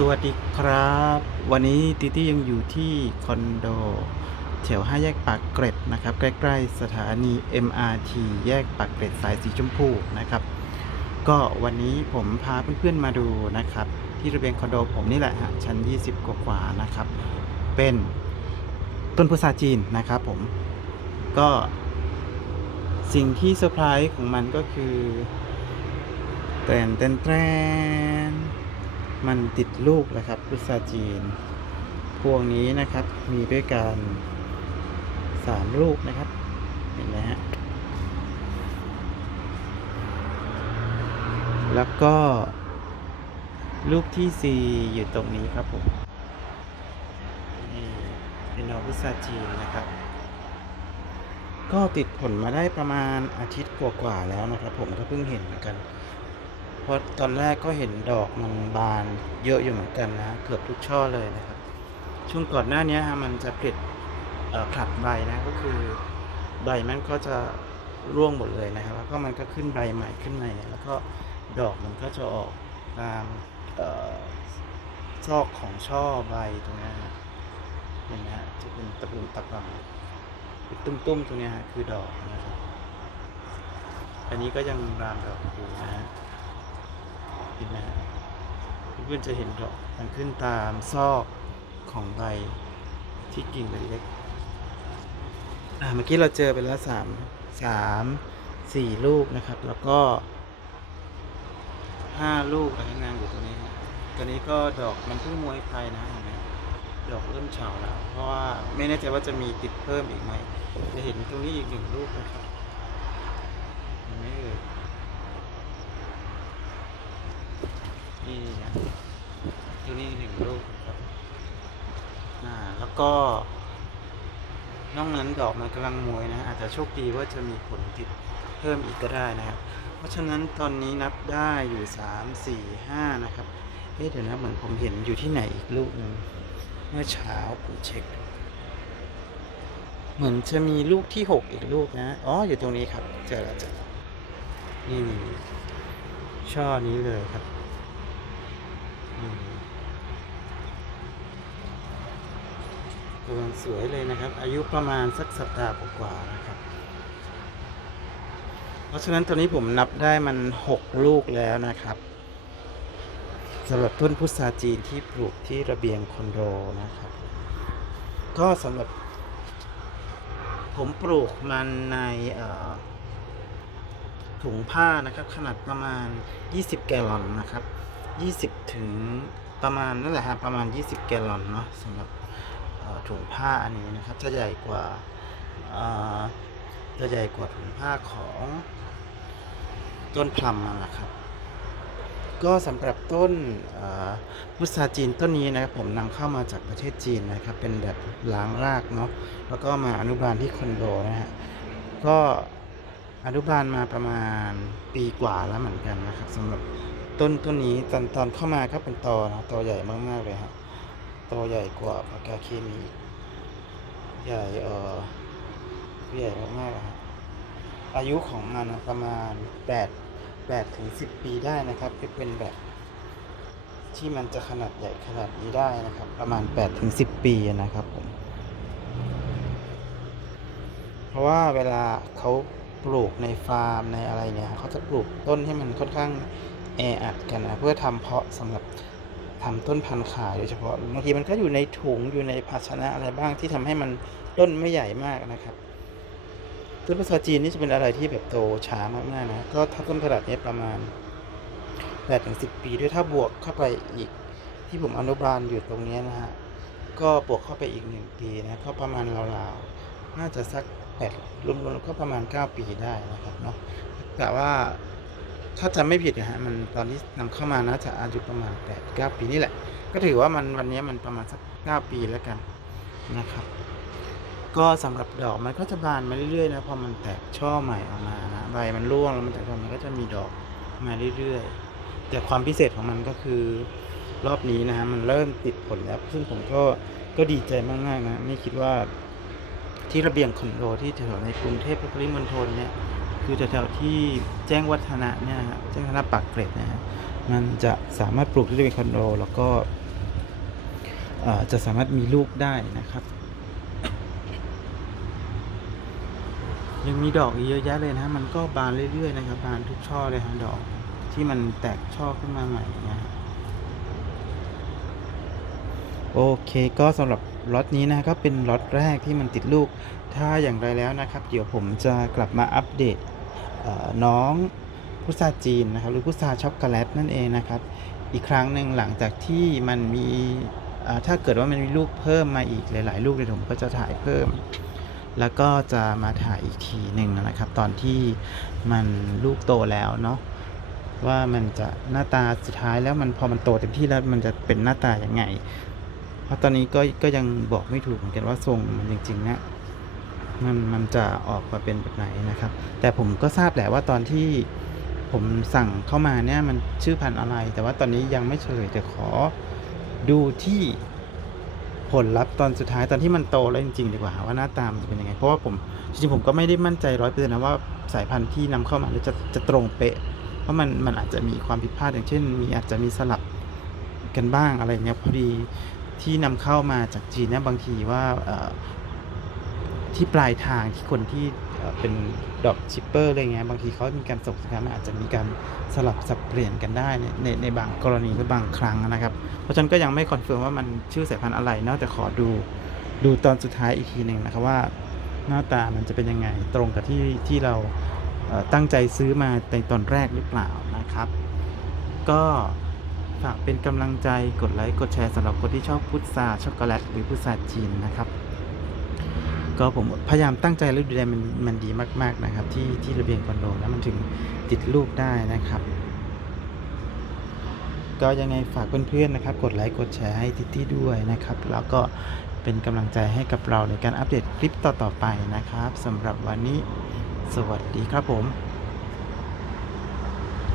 สวัสดีครับ วันนี้ติตี้ยังอยู่ที่คอนโดแถวห้าแยกปากเกร็ดนะครับ ใกล้ๆสถานี MRT แยกปากเกร็ดสายสีชมพูนะครับ ก็วันนี้ผมพาเพื่อนๆมาดูนะครับ ที่ระเบียงคอนโดผมนี่แหละฮะชั้น 20 กว่าๆนะครับ เป็นต้นพุทราจีนนะครับผมก็สิ่งที่เซอร์ไพรส์ของมันก็คือแตนแตนแตน มันติดลูกนะครับพุทราจีน พวงนี้นะครับมีด้วยกันสามลูกนะครับ เห็นไหมฮะ แล้วก็ ลูกที่สี่อยู่ตรงนี้ครับผมนี่เป็นดอกพุทราจีนนะครับ ก็ติดผลมาได้ประมาณอาทิตย์กว่าๆแล้วนะครับ ผมก็เพิ่งเห็นเหมือนกัน เพราะตอนแรกก็เห็นดอกมันบานเยอะอยู่เหมือนกันนะ เกือบทุกช่อเลยนะครับ ช่วงก่อนหน้านี้ฮะมันจะผลิเอ่อผลัดใบนะก็คือใบมันก็จะร่วงหมดเลยนะครับ แล้วก็มันก็ขึ้นใบใหม่ขึ้นใหม่แล้วก็ดอกมันก็จะออกตามซอกของช่อใบตรงนี้ฮะเห็นไหมฮะจะเป็นตะปุ่มตะปังเป็นตุ้มๆตรงนี้ฮะคือดอกนะครับอันนี้ก็ยังรามดอกอยู่นะฮะ เห็นไหมเพื่อนจะเห็นดอกมันขึ้นตามซอกของใบที่กิ่งเล็กๆอ่าเมื่อกี้เราเจอไปแล้วสามสามสี่ลูกนะครับ แล้วก็ห้าลูกอะไรงานอยู่ตรงนี้ตัวนี้ก็ดอกมันเพิ่งมวยไปนะเห็นไหมดอกเริ่มเฉาแล้ว เพราะว่าไม่แน่ใจว่าจะมีติดเพิ่มอีกไหมจะเห็นตรงนี้อีกหนึ่งลูกนะครับเห็นไหมเอ่ย นี่นะตัวนี้หนึ่งลูกครับอ่าแล้วก็นอกนั้นดอกมันกำลังมวยนะอาจจะโชคดีว่าจะมีผลติดเพิ่มอีกก็ได้นะครับ เพราะฉะนั้นตอนนี้นับได้อยู่สามสี่ห้านะครับเอ๊ะเดี๋ยวนะเหมือนผมเห็นอยู่ที่ไหนอีกลูกหนึ่งเมื่อเช้าผมเช็ค เหมือนจะมีลูกที่หกอีกลูกนะอ๋ออยู่ตรงนี้ครับเจอแล้วเจอแล้วนี่นี่ช่อนี้เลยครับ กำลังสวยเลยนะครับ อายุประมาณสักสัปดาห์กว่านะครับ เพราะฉะนั้นตอนนี้ผมนับได้มันหกลูกแล้วนะครับสำหรับต้นพุทราจีนที่ปลูกที่ระเบียงคอนโดนะครับ ก็สำหรับ ผมปลูกมันในถุงผ้านะครับ ขนาดประมาณ 20 แกลลอนนะครับ 20ถึงประมาณนั่นแหละฮะประมาณ 20 แกลลอนเนาะสำหรับถุงผ้าอันนี้นะครับจะใหญ่กว่าจะใหญ่กว่าถุงผ้าของต้นพลัมอะนะครับ ก็สำหรับต้นเอ่อพุทราจีนต้นนี้นะครับผมนำเข้ามาจากประเทศจีนนะครับ เป็นแบบล้างรากเนาะแล้วก็มาอนุบาลที่คอนโดนะฮะก็อนุบาลมาประมาณปีกว่าแล้วเหมือนกันนะครับสำหรับ ต้นต้นนี้ตอนตอนเข้ามาก็เป็นตอนะตอใหญ่มากๆเลยฮะตอใหญ่กว่าปากกาเคมีใหญ่เออใหญ่มากๆอะฮะอายุของมันประมาณแปดแปดถึงสิบปีได้นะครับที่เป็นแบบ ที่มันจะขนาดใหญ่ขนาดนี้ได้นะครับ ประมาณแปดถึงสิบปีนะครับผมเพราะว่าเวลาเขาปลูกในฟาร์มในอะไรเนี่ยเขาจะปลูกต้นให้มันค่อนข้าง แออัดกันนะเพื่อทำเพาะสำหรับทำต้นพันธุ์ขายโดยเฉพาะบางทีมันก็อยู่ในถุงอยู่ในภาชนะอะไรบ้างที่ทำให้มันต้นไม่ใหญ่มากนะครับต้นภาษาจีนนี่จะเป็นอะไรที่แบบโตช้ามากๆนะก็ถ้าต้นขนาดนี้ประมาณ8ถึง10ปีด้วยถ้าบวกเข้าไปอีก ที่ผมอนุบาลอยู่ตรงนี้นะฮะก็บวกเข้าไปอีกหนึ่งปีนะก็ประมาณราวๆน่าจะสักแปดรวมๆก็ประมาณ9ปีได้นะครับเนาะแต่ว่า ถ้าจำไม่ผิดนะฮะมันตอนที่นำเข้ามาน่าจะอายุประมาณ8ปดเก้าปีนี่แหละ ก็ถือว่ามันวันนี้มันประมาณสัก9ปีแล้วกันนะครับ ก็สำหรับดอกมันก็จะบานมาเรื่อยๆนะพอมันแตกช่อใหม่ออกมานะใบมันร่วงแล้วมันแตกช่อมันก็จะมีดอกมาเรื่อยๆ แต่ความพิเศษของมันก็คือรอบนี้นะฮะมันเริ่มติดผลแล้วซึ่งผมก็ก็ดีใจมากๆนะไม่คิดว่าที่ระเบียงคอนโดที่แถวๆในกรุงเทพและปริมณฑลเนี่ย คือแถวๆที่แจ้งวัฒนะเนี่ยฮะแจ้งวัฒนะปากเกร็ดนะฮะมันจะสามารถปลูกที่เป็นคอนโดแล้วก็จะสามารถมีลูกได้นะครับ ยังมีดอกเยอะแยะเลยนะมันก็บานเรื่อยๆนะครับบานทุกช่อเลยฮะดอกที่มันแตกช่อขึ้นมาใหม่นะฮะโอเคก็สำหรับล็อตนี้นะก็เป็นล็อตแรกที่มันติดลูก ถ้าอย่างไรแล้วนะครับ เดี๋ยวผมจะกลับมาอัปเดต น้องพุทราจีนนะครับ หรือพุทราช็อกโกแลตนั่นเองนะครับ อีกครั้งหนึ่งหลังจากที่มันมีถ้าเกิดว่ามันมีลูกเพิ่มมาอีกหลาย ๆ ลูกเดี๋ยวผมก็จะถ่ายเพิ่ม แล้วก็จะมาถ่ายอีกทีหนึ่งนะครับ ตอนที่มันลูกโตแล้วเนาะว่ามันจะหน้าตาสุดท้ายแล้วมันพอมันโตเต็มที่แล้วมันจะเป็นหน้าตาอย่างไง เพราะตอนนี้ก็ก็ยังบอกไม่ถูกเหมือนกันว่าทรงมันจริงๆเนี่ย มันมันจะออกมาเป็นแบบไหนนะครับ แต่ผมก็ทราบแหละว่าตอนที่ผมสั่งเข้ามาเนี่ยมันชื่อพันธุ์อะไร แต่ว่าตอนนี้ยังไม่เฉลยแต่ขอดูที่ผลลัพธ์ตอนสุดท้ายตอนที่มันโตแล้วจริงๆดีกว่าว่าหน้าตามจะเป็นยังไง เพราะว่าผมจริงๆผมก็ไม่ได้มั่นใจร้อยเปอร์เซ็นต์นะว่าสายพันธุ์ที่นำเข้ามาจะจะตรงเป๊ะ เพราะมันมันอาจจะมีความผิดพลาดอย่างเช่น มีอาจจะมีสลับกันบ้างอะไรเงี้ยพอดีที่นำเข้ามาจากจีนเนี่ยบางทีว่า ที่ปลายทางที่คนที่เป็นดอกชิปเปอร์อะไรเงี้ยบางทีเขามีการส่งสินค้ามาอาจจะมีการสลับสับเปลี่ยนกันได้ในในในบางกรณีหรือบางครั้งนะครับ เพราะฉะนั้นก็ยังไม่คอนเฟิร์มว่ามันชื่อสายพันธุ์อะไรนอกแต่ขอดูดูตอนสุดท้ายอีกทีหนึ่งนะครับว่าหน้าตามันจะเป็นยังไงตรงกับที่ที่เราตั้งใจซื้อมาในตอนแรกหรือเปล่านะครับ ก็ฝากเป็นกำลังใจกดไลค์กดแชร์สำหรับคนที่ชอบพุทราช็อกโกแลตหรือพุทราจีนนะครับ ก็ผมพยายามตั้งใจแล้วดูแลมันมันดีมาก ๆนะครับ ที่ที่ระเบียงคอนโดแล้วมันถึงติดลูกได้นะครับ ก็ยังไงฝากเพื่อนๆนะครับ กดไลค์กดแชร์ให้ทิตตี้ด้วยนะครับ แล้วก็เป็นกำลังใจให้กับเราในการอัปเดตคลิปต่อๆไปนะครับสำหรับวันนี้ สวัสดีครับผม